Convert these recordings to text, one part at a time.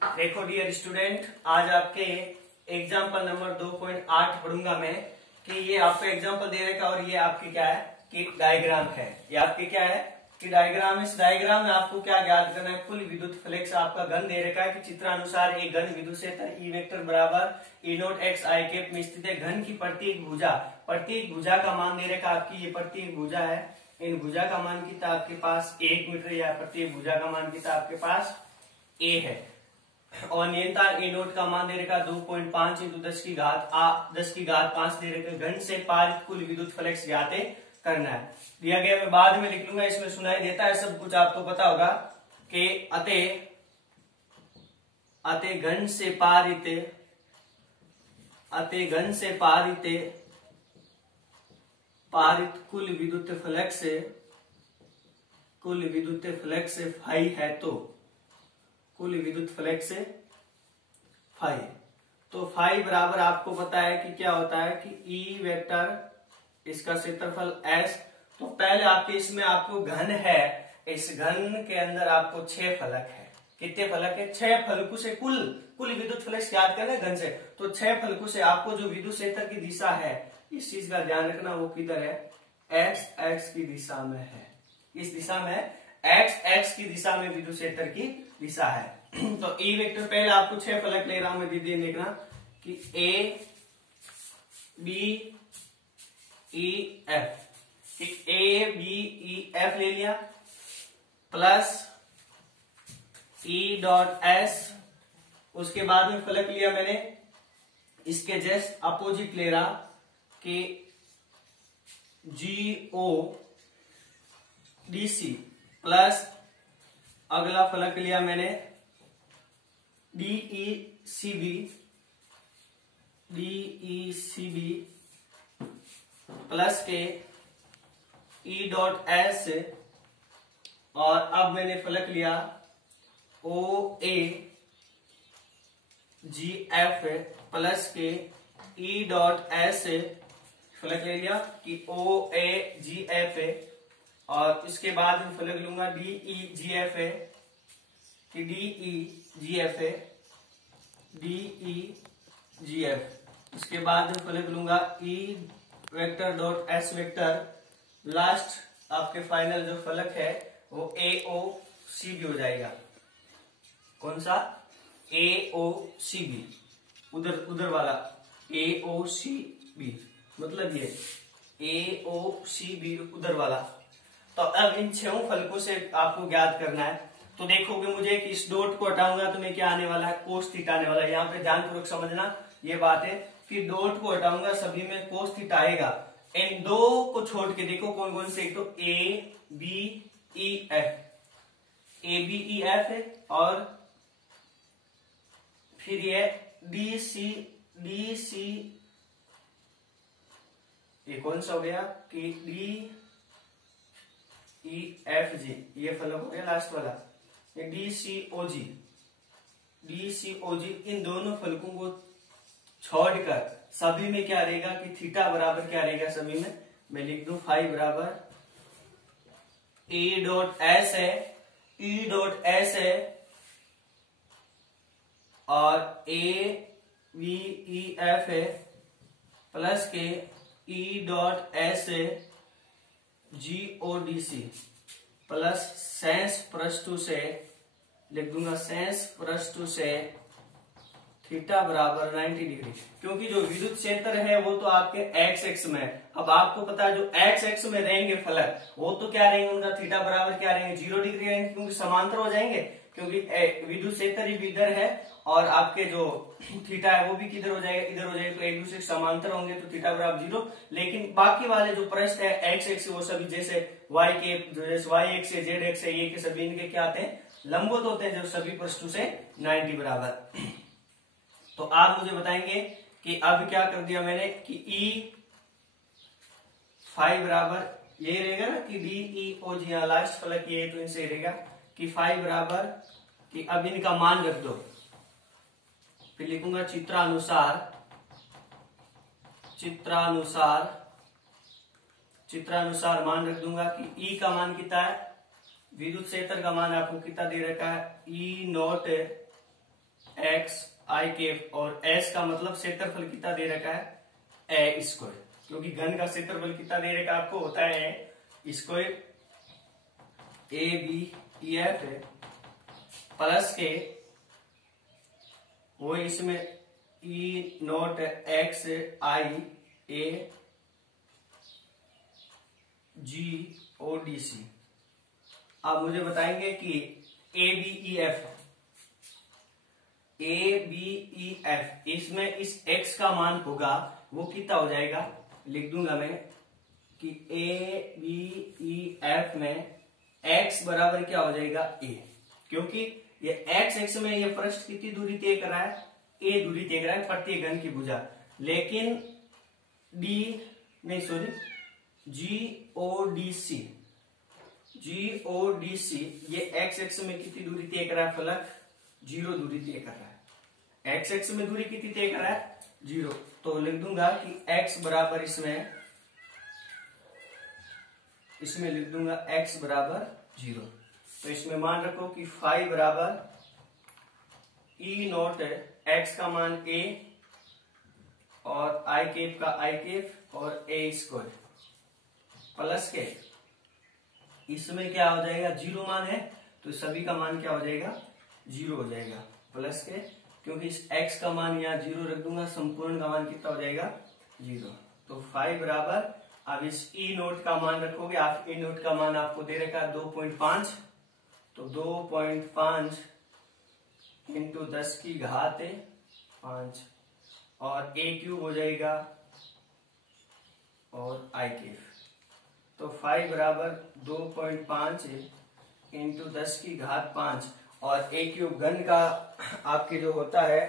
देखो dear student, आज आपके एग्जाम्पल नंबर 2.8 पढ़ूंगा मैं कि ये आपको एग्जाम्पल दे रखा और ये आपकी क्या है कि डायग्राम है। ये आपके क्या है कि डायग्राम। इस डायग्राम में आपको क्या ज्ञात करना है, कुल विद्युत फ्लक्स आपका घन दे रखा है कि चित्रानुसार एक घन विद्युत क्षेत्र ई वेक्टर बराबर ई नोट एक्स आई कैप में स्थित है। घन की प्रत्येक भुजा का मान दे रखा आपकी, ये प्रत्येक भुजा है। इन भुजा का मान कितना आपके पास 1 मीटर, या प्रत्येक भुजा का मान कितना आपके पास ए है। और नियंत्रण ए नोट का मान दे रखा 2.5 इंटू 10 की घात 5 दे रखे। घन से पारित कुल विद्युत फ्लक्स ज्ञात करना है। दिया गया, मैं बाद में लिख लूंगा, इसमें सुनाई देता है सब कुछ, आपको पता होगा कि अतः घन से पारित कुल विद्युत फ्लक्स फाई है। तो कुल विद्युत फ्लक्स फाई, तो फाई बराबर आपको पता है कि क्या होता है कि ई वेक्टर, इसका क्षेत्रफल एस। तो पहले आपके इसमें आपको घन है, इस घन के अंदर आपको 6 फलक है। कितने फलक है? 6 फलकों से कुल विद्युत फ्लक्स याद करना है घन से। तो 6 फलकों से आपको जो विद्युत क्षेत्र की दिशा है, इस चीज का ध्यान रखना, वो किधर है? एक्स की दिशा में है। इस दिशा में एक्स की दिशा में विद्युत क्षेत्र की दिशा है। तो ई वेक्टर पहले आपको 6 फलक ले रहा हूं मैं, दीदी देखना कि A B E F, A B E F ले लिया, प्लस ई डॉट एस। उसके बाद में फलक लिया मैंने इसके जस्ट अपोजिट ले रहा कि जी ओ डी सी, प्लस अगला फलक लिया मैंने DE C B plus K E dot S. और अब मैंने फलक लिया ओ ए जी F plus K E dot S. फलक ले लिया कि ओ ए जी एफ, और इसके बाद में फलक लूंगा डीई जी एफ कि डीई जी एफ। उसके बाद में फलक लूंगा E vector dot S vector. Last आपके फाइनल जो फलक है वो ए ओ सी बी हो जाएगा। कौन सा? ए ओ सी बी, उधर वाला ए ओ सी बी, मतलब ये ए ओ सी बी उधर वाला। तो अब इन 6 फलकों से आपको ज्ञात करना है। तो देखोगे मुझे कि इस डॉट को हटाऊंगा तो मैं क्या आने वाला है? कोस थीटा आने वाला है। यहाँ पे ध्यानपूर्वक समझना ये बात है कि डॉट को हटाऊंगा सभी में कोस थीटा आएगा। इन 2 को छोड़ के देखो कौन कौन से, तो ए बी ई एफ है, और फिर ये डी सी, ये कौन सा हो गया कि डी ई एफ जी, ये फलक हो गया लास्ट वाला। डी सी ओ जी, इन दोनों फलकों को छोड़कर सभी में क्या रहेगा कि थीटा बराबर क्या रहेगा सभी में? मैं लिख दूं फाई बराबर ए डॉट एस है, और ए वी ई एफ है, plus K E dot S G O D C, plus सेंस पृष्ठों से लिख दूंगा थीटा बराबर 90 डिग्री। क्योंकि जो विद्युत क्षेत्र है वो तो आपके एक्स एक्स में है। अब आपको पता है जो एक्स एक्स में रहेंगे फलक, वो तो क्या रहेंगे, उनका थीटा बराबर क्या रहेंगे? 0 डिग्री रहेंगे, क्योंकि समांतर हो जाएंगे। क्योंकि विद्युत क्षेत्र भी इधर है और आपके जो थीटा है वो भी किधर हो जाएगा? इधर हो जाएगा। तो एक दूसरे के समांतर होंगे तो थीटा बराबर 0। लेकिन बाकी वाले जो पृष्ठ है एक्स एक्स, वो सभी जैसे वाई के, जैसे वाई एक्स है, जेड एक्स है, ये के सभी इनके क्या आते हैं? लंबवत होते हैं, जो सभी पृष्ठों से 90 बराबर। तो आप मुझे बताएंगे कि अब क्या कर दिया मैंने कि ई फाई बराबर ये रहेगा ना कि डी ई ओ जी, लास्ट फलक ये, तो इनसे रहेगा कि फाई बराबर कि अब इनका मान रख दो। फिर लिखूंगा चित्रानुसार मान रख दूंगा कि ई का मान कितना है? विद्युत क्षेत्र का मान आपको कितना दे रखा है? ई नॉट एक्स आई कैप और एस का मतलब क्षेत्रफल कितना दे रखा है ए स्क्वायर, क्योंकि घन का क्षेत्रफल कितना दे रखा है आपको होता है a square a B E f plus के वो इसमें e not x i a g O D c. अब मुझे बताएंगे कि ए बी ई एफ इसमें इस x का मान होगा वो कितना हो जाएगा, लिख दूंगा मैं कि ए बी ई एफ में x बराबर क्या हो जाएगा a, क्योंकि ये x में ये पृष्ठ कितनी दूरी तय कर रहा है, a दूरी तय कर रहा है प्रत्येक घन की भुजा, लेकिन GODC ये x में कितनी दूरी तय कर रहा है, फलक 0 दूरी तय कर रहा है। x में दूरी कितनी तय कर रहा है 0, तो लिख दूंगा कि x बराबर इसमें लिख दूंगा x बराबर 0। तो इसमें मान रखो कि फाई बराबर ई नॉट x का मान a और आई कैप का आई कैप और a स्क्वायर प्लस के इसमें क्या हो जाएगा 0 मान है तो सभी का मान क्या हो जाएगा 0 हो जाएगा, प्लस के क्योंकि इस x का मान यहाँ 0 रख दूंगा, संपूर्ण का मान कितना हो जाएगा 0। तो फाइव बराबर अब इस ई नोट का मान रखोगे आप, ई नोट का मान आपको दे रखा है 2.5, तो 2.5 इंटू 10 की घात 5 और a क्यूब हो जाएगा और आई कैप, तो फाइव बराबर 2.5 इंटू 10 की घात 5 और a क्यूब घन का आपके जो होता है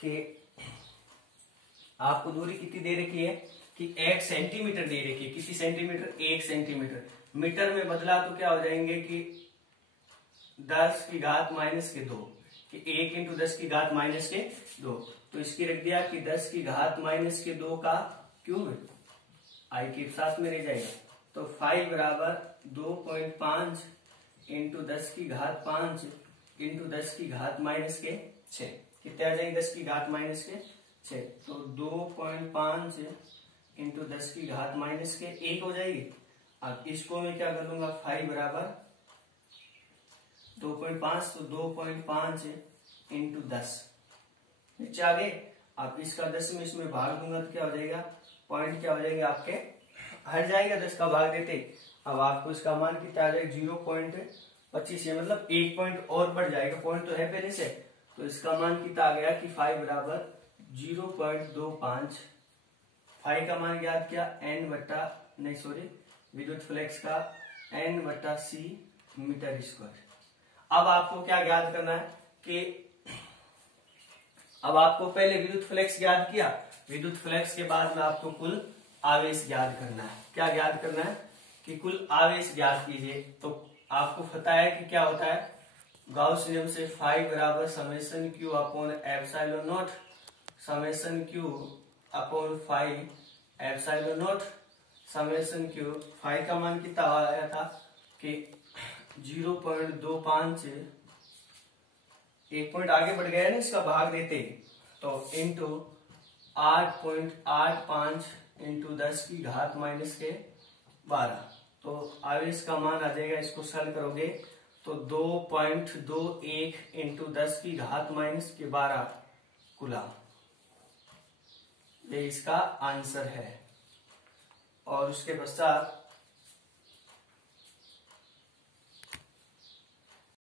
कि आपको दूरी कितनी दे रखी है कि 1 सेंटीमीटर दे रखी है, कितनी सेंटीमीटर 1 सेंटीमीटर, मीटर में बदला तो क्या हो जाएंगे कि 10 की घात माइनस के 2 कि 1 इंटू 10 की घात माइनस के 2, तो इसकी रख दिया कि 10 की घात माइनस के 2 का क्यूब आई क्यूब साथ में रह जाएगा, तो फाइव बराबर 2.5 इंटू 10 की घात 5 इंटू 10 की घात माइनस के 6, कितने आ जाएंगे 10 की घात माइनस के 6, तो 2.5 इंटू 10 की घात माइनस के 1 हो जाएगी। अब इसको मैं क्या कर लूंगा फाइव बराबर 2.5, तो 2.5 इंटू 10 नीचे आ गए। अब इसका 10 में इसमें भाग दूंगा तो क्या हो जाएगा, पॉइंट क्या हो जाएंगे आपके हट जाएगा 10 का भाग देते। अब आपको इसका मान कितना आ जाएगा 0.25 है, मतलब 1 पॉइंट और बढ़ जाएगा, पॉइंट तो है पहले से, तो इसका मान कितना आ गया कि फाइव बराबर 0.25, फाइव का मान याद किया विद्युत फ्लक्स का N/c मीटर स्क्वायर। अब आपको क्या याद करना है कि अब आपको पहले विद्युत फ्लक्स याद किया, विद्युत फ्लक्स के बाद में आपको कुल आवेश याद करना है। क्या याद करना है कि कुल आवेश याद कीजिए, तो आपको पता है कि क्या होता है गाउस नियम से फाइव बराबर summation Q upon epsilon not, summation Q upon five epsilon not, summation Q five का मान कितना आया था कि 0.25, एक पॉइंट आगे बढ़ गया ना इसका भाग देते, तो इंटू 8.85 इंटू 10 की घात माइनस के 12, तो आवेश का मान आ जाएगा, इसको सरल करोगे तो 2.21 इंटू 10 की घात माइनस के 12 कूलम, ये इसका आंसर है। और उसके पश्चात